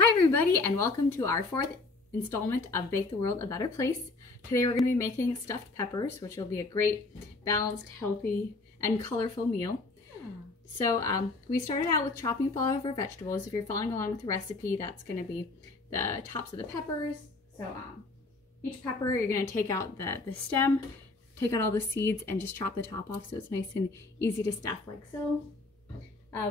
Hi everybody, and welcome to our fourth installment of Bake the World a Better Place. Today we're going to be making stuffed peppers, which will be a great, balanced, healthy, and colorful meal. So we started out with chopping up all of our vegetables. If you're following along with the recipe, that's going to be the tops of the peppers. So each pepper, you're going to take out the stem, take out all the seeds, and just chop the top off so it's nice and easy to stuff like so.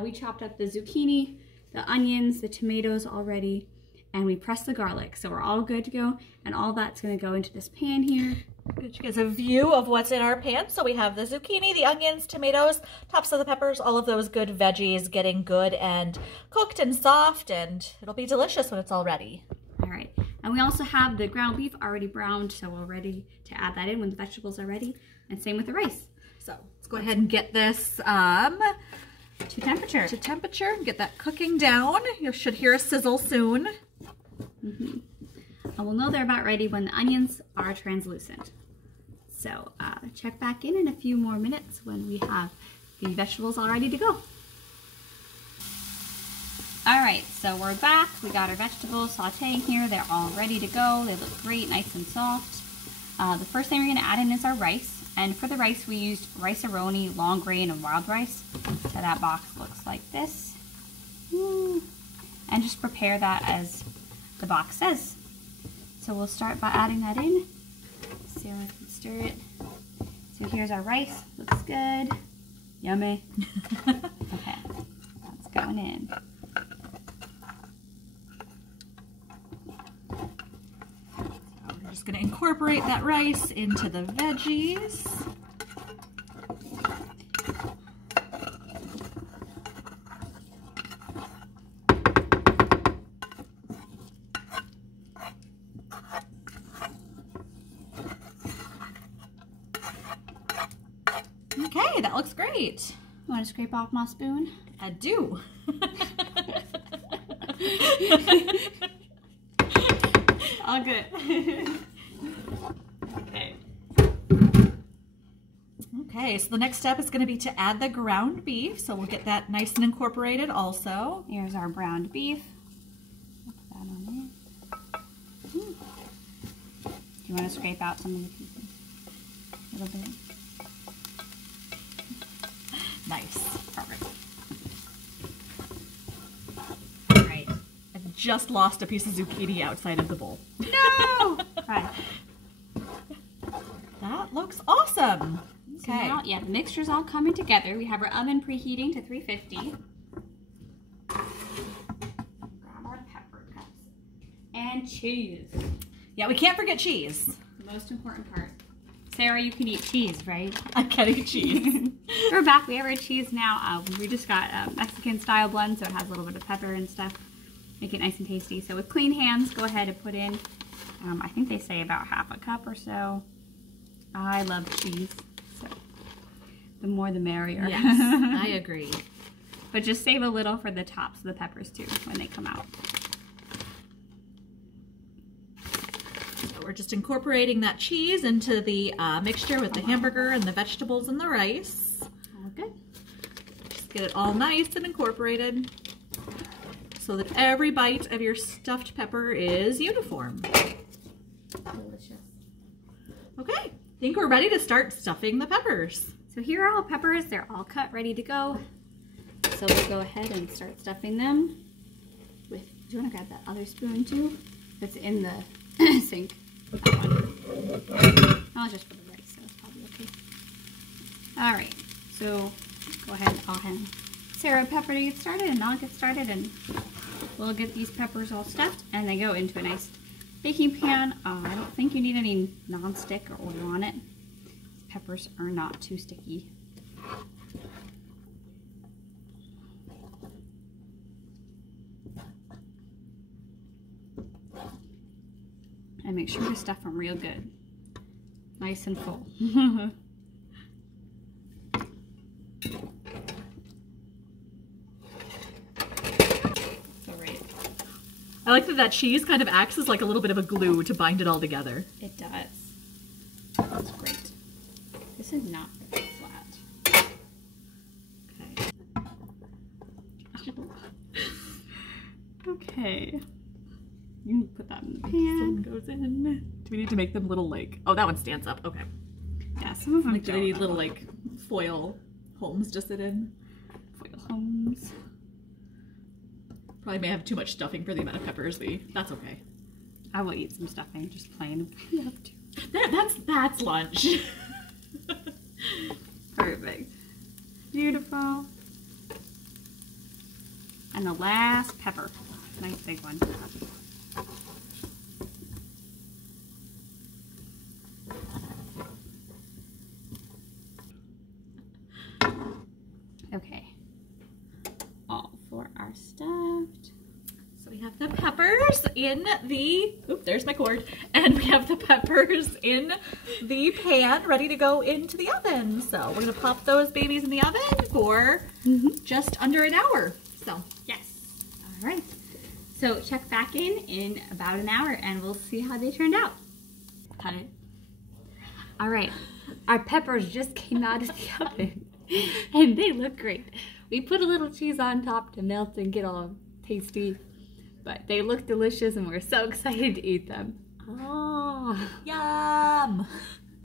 We chopped up the zucchini, the onions, the tomatoes already, and we pressed the garlic. So we're all good to go, and all that's going to go into this pan here. Get you guys a view of what's in our pan. So we have the zucchini, the onions, tomatoes, tops of the peppers, all of those good veggies getting good and cooked and soft, and it'll be delicious when it's all ready. All right, and we also have the ground beef already browned, so we're ready to add that in when the vegetables are ready, and same with the rice. So let's go ahead and get this to temperature. Get that cooking down. You should hear a sizzle soon. And we'll know they're about ready when the onions are translucent. So check back in a few more minutes when we have the vegetables all ready to go. All right, so we're back. We got our vegetables sauteing here. They're all ready to go. They look great, nice and soft. The first thing we're gonna add in is our rice. And for the rice, we used rice-a-roni, long grain, and wild rice. So that box looks like this. And just prepare that as the box says. So we'll start by adding that in. Sarah can stir it. So here's our rice. Looks good. Yummy. Okay, that's going in. We're just going to incorporate that rice into the veggies. Okay, that looks great. You want to scrape off my spoon? I do. All good. Okay, so the next step is going to be to add the ground beef. So we'll get that nice and incorporated also. Here's our browned beef. Put that on there. Do you want to scrape out some of the pieces? A little bit. Nice. Perfect. All right. I've just lost a piece of zucchini outside of the bowl. No! Right. That looks awesome. So now, yeah, the mixture's all coming together. We have our oven preheating to 350. Grab our pepper cups. And cheese. Yeah, we can't forget cheese. The most important part. Sarah, you can eat cheese, right? I can eat cheese. We're back. We have our cheese now. We just got a Mexican style blend, so it has a little bit of pepper and stuff. Make it nice and tasty. So with clean hands, go ahead and put in, I think they say about half a cup or so. I love cheese, so the more the merrier. Yes, I agree. But just save a little for the tops of the peppers too when they come out. We're just incorporating that cheese into the mixture with the hamburger and the vegetables and the rice. All good. Just get it all nice and incorporated so that every bite of your stuffed pepper is uniform. Delicious. Okay, I think we're ready to start stuffing the peppers. So here are all peppers. They're all cut, ready to go. So we'll go ahead and start stuffing them with, do you want to grab that other spoon too? That's in the sink. I'll just put the rice, so it's probably okay. All right, so go ahead and I'll hand Sarah a pepper to get started, and I'll get started, and we'll get these peppers all stuffed, and they go into a nice baking pan. I don't think you need any non-stick or oil on it. Peppers are not too sticky. And make sure to stuff them real good. Nice and full. So right. I like that cheese kind of acts as like a little bit of a glue to bind it all together. It does. That's great. This is not very flat. Okay. Okay. You can put that in the This pan. one goes in. Do we need to make them little like, oh, that one stands up. Okay. Yeah, some of them Like, do they don't. need little like foil homes to sit in? Foil homes. Probably may have too much stuffing for the amount of peppers that's okay. I will eat some stuffing, just plain. If you have to. That's lunch. Perfect. Beautiful. And the last pepper. Nice big one. Okay. All for our stuffed. So we have the peppers in the, oop, there's my cord. And we have the peppers in the pan ready to go into the oven. So we're gonna pop those babies in the oven for just under an hour. So Yes. All right. So check back in about an hour and we'll see how they turned out. Cut it. All right. Our peppers just came out of the oven and they look great. We put a little cheese on top to melt and get all tasty, but they look delicious and we're so excited to eat them. Oh. yum.